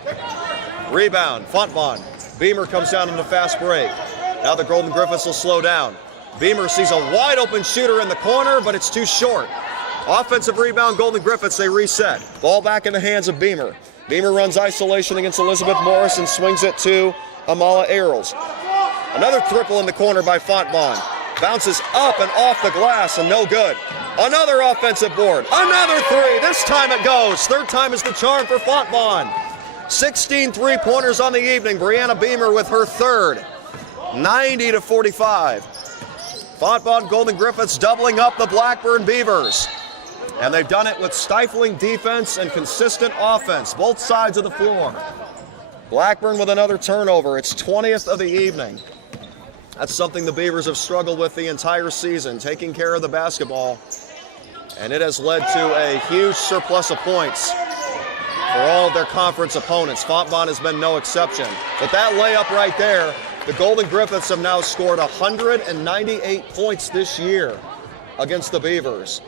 Rebound, Fontbonne. Beamer comes down in a fast break. Now the Golden Griffiths will slow down. Beamer sees a wide open shooter in the corner, but it's too short. Offensive rebound, Golden Griffiths, they reset. Ball back in the hands of Beamer. Beamer runs isolation against Elizabeth Morris and swings it to Amala Earls. Another triple in the corner by Fontbonne. Bounces up and off the glass and no good. Another offensive board. Another three. This time it goes. Third time is the charm for Fontbonne. 16 three-pointers on the evening. Brianna Beamer with her third. 90-45. Fontbonne Golden Griffiths doubling up the Blackburn Beavers. And they've done it with stifling defense and consistent offense, both sides of the floor. Blackburn with another turnover. It's 20th of the evening. That's something the Beavers have struggled with the entire season, taking care of the basketball. And it has led to a huge surplus of points for all of their conference opponents. Fontbonne has been no exception. But that layup right there, the Golden Griffiths have now scored 198 points this year against the Beavers.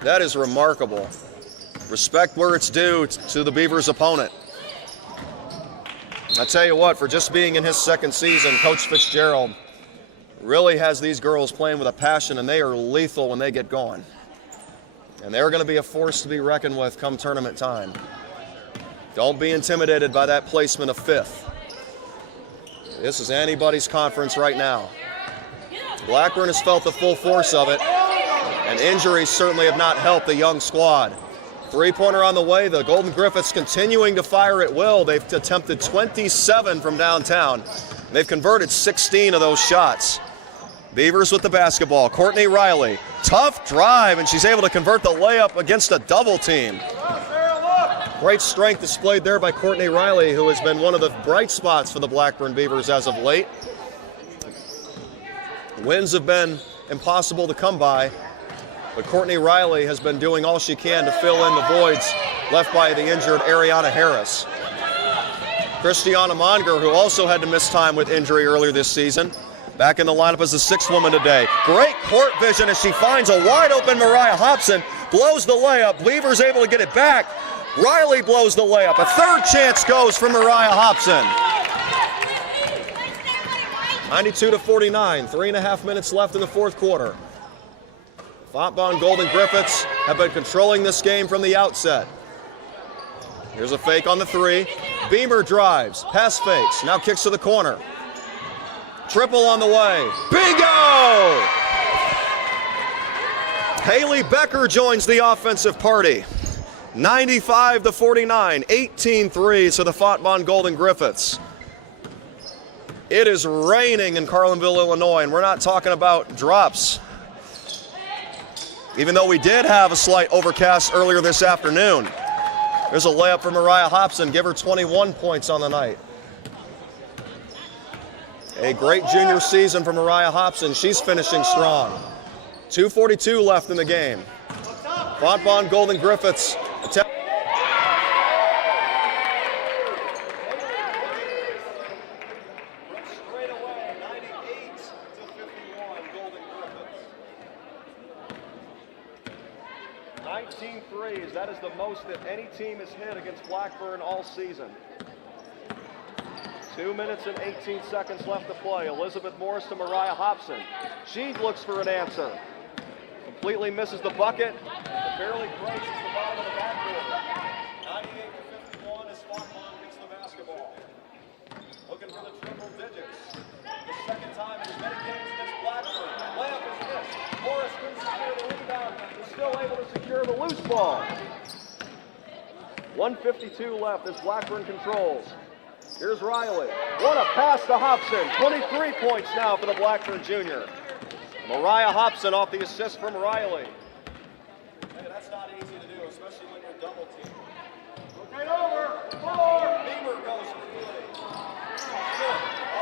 That is remarkable. Respect where it's due to the Beavers' opponent. I tell you what, for just being in his second season, Coach Fitzgerald really has these girls playing with a passion, and they are lethal when they get going. And they're going to be a force to be reckoned with come tournament time. Don't be intimidated by that placement of 5th. This is anybody's conference right now. Blackburn has felt the full force of it, and injuries certainly have not helped the young squad. Three-pointer on the way. The Golden Griffiths continuing to fire at will. They've attempted 27 from downtown. They've converted 16 of those shots. Beavers with the basketball. Courtney Riley, tough drive, and she's able to convert the layup against a double team. Great strength displayed there by Courtney Riley, who has been one of the bright spots for the Blackburn Beavers as of late. Wins have been impossible to come by, but Courtney Riley has been doing all she can to fill in the voids left by the injured Ariana Harris. Christiana Monger, who also had to miss time with injury earlier this season, back in the lineup as the 6th woman today. Great court vision as she finds a wide open Mariah Hobson, blows the layup. Beavers able to get it back. Riley blows the layup. A third chance goes for Mariah Hobson. 92-49, 3.5 minutes left in the fourth quarter. Fontbonne Golden Griffiths have been controlling this game from the outset. Here's a fake on the 3. Beamer drives, pass fakes, now kicks to the corner. Triple on the way. Bingo! Haley Becker joins the offensive party. 95-49, 18 threes for the Fontbonne Golden Griffiths. It is raining in Carlinville, Illinois, and we're not talking about drops. Even though we did have a slight overcast earlier this afternoon. There's a layup for Mariah Hobson, give her 21 points on the night. A great junior season for Mariah Hobson. She's finishing strong. 2:42 left in the game. Fontbonne Golden Griffiths attempt. Straight away, 98-51, Golden Griffiths. 19 threes. That is the most that any team has hit against Blackburn all season. 2 minutes and 18 seconds left to play. Elizabeth Morris to Mariah Hobson. She looks for an answer. Completely misses the bucket. Barely breaks the bottom of the backboard. 98-51 as Fontbonne gets the basketball. Looking for the triple digits. The second time in as many games against Blackburn. Layup is missed. Morris couldn't secure the rebound. Is still able to secure the loose ball. 1:52 left as Blackburn controls. Here's Riley. What a pass to Hobson. 23 points now for the Blackburn junior. Mariah Hobson off the assist from Riley. Hey, that's not easy to do, especially when you're double teamed. Right over. Beamer goes for the lead.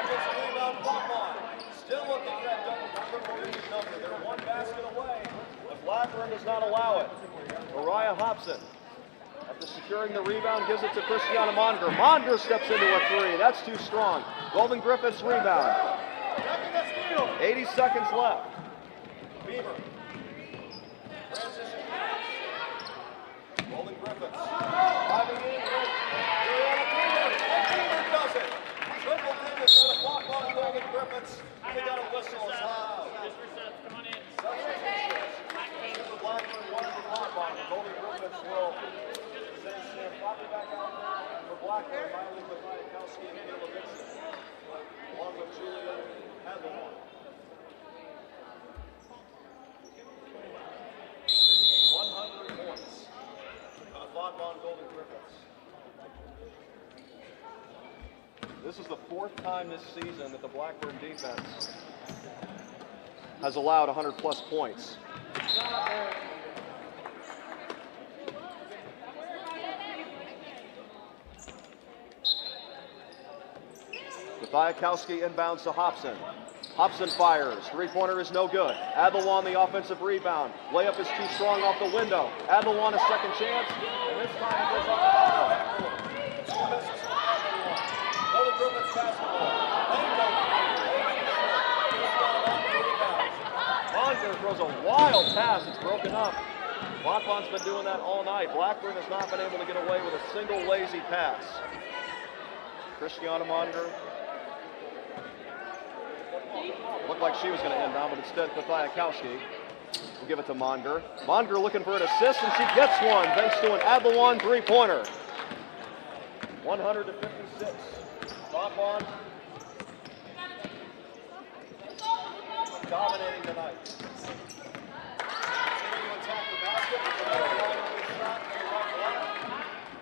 Offensive rebound, Fontbonne. Still looking for that triple digit number. They're one basket away, but Blackburn does not allow it. Mariah Hobson, after securing the rebound, gives it to Christiana Monger. Monger steps into a 3. That's too strong. Golden Griffiths rebound. 80 seconds left. Beamer. Transition pass. Golden Griffiths. Driving in. Beamer does it. Triple digits for the Fontbonne Golden Griffiths. They got a whistle. It's loud. Come on in. The Blackburn won for Fontbonne. The Golden Griffiths will send Sam Poppy back out there for Blackburn. Riley Kwiatkowski and Kayla Dixon, along with Julia Hadlon. 100 points for the Fontbonne Golden Griffiths. This is the 4th time this season that the Blackburn defense has allowed 100-plus points. Kwiatkowski inbounds to Hobson. Hobson fires. Three-pointer is no good. Adlon the offensive rebound. Layup is too strong off the window. Adlon a second chance. And this time it goes off. Fontbonne's been doing that all night. Blackburn has not been able to get away with a single lazy pass. Christiana Monger looked like she was going to end down, but instead Pathiakowski will give it to Monger. Monger looking for an assist, and she gets one thanks to an Avalon three-pointer. 100 to 56. Fontbonne dominating tonight. Attack the basket.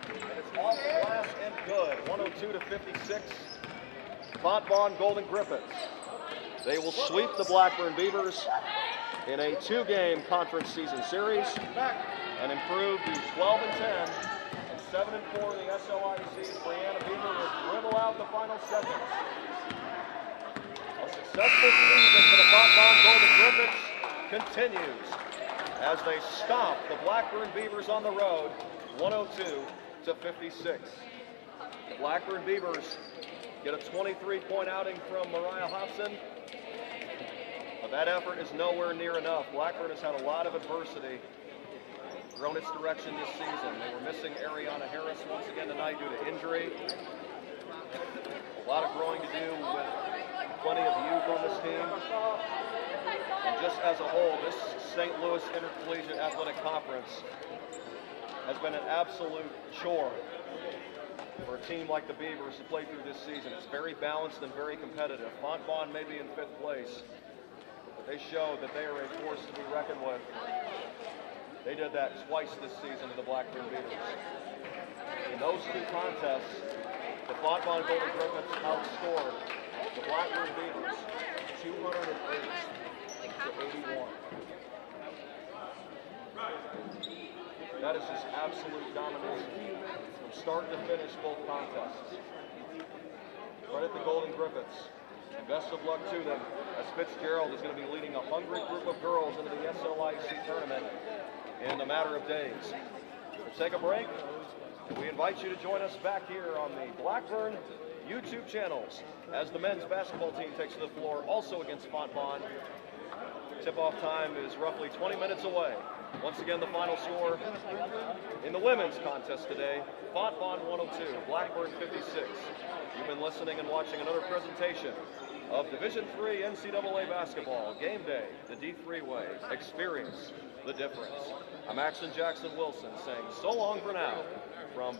And it's off the glass and good. 102 to 56. Fontbonne Golden Griffins. They will sweep the Blackburn Beavers in a two-game conference season series and improve to 12 and 10 and 7 and 4 in the SLIC. Brianna Beaver will dribble out the final seconds. A successful season for the Fontbonne Golden Griffins continues as they stomp the Blackburn Beavers on the road, 102 to 56. The Blackburn Beavers get a 23-point outing from Mariah Hobson. But that effort is nowhere near enough. Blackburn has had a lot of adversity thrown its direction this season. They were missing Ariana Harris once again tonight due to injury. A lot of growing to do with plenty of youth on this team. And just as a whole, this St. Louis Intercollegiate Athletic Conference has been an absolute chore for a team like the Beavers to play through this season. It's very balanced and very competitive. Fontbonne may be in 5th place, but they show that they are a force to be reckoned with. They did that twice this season to the Blackburn Beavers. In those two contests, the Fontbonne Golden Griffins outscored the Blackburn Beavers 208 to 81. That is just absolute domination from start to finish both contests. Credit the Golden Griffins. And best of luck to them as Fitzgerald is going to be leading a hungry group of girls into the SLIC tournament in a matter of days. We'll take a break, and we invite you to join us back here on the Blackburn YouTube channels as the men's basketball team takes to the floor, also against Fontbonne. Tip-off time is roughly 20 minutes away. Once again, the final score in the women's contest today, Fontbonne 102, Blackburn 56. You've been listening and watching another presentation of Division III NCAA basketball. Game day, the D3 way. Experience the difference. I'm Axon Jackson Wilson saying so long for now from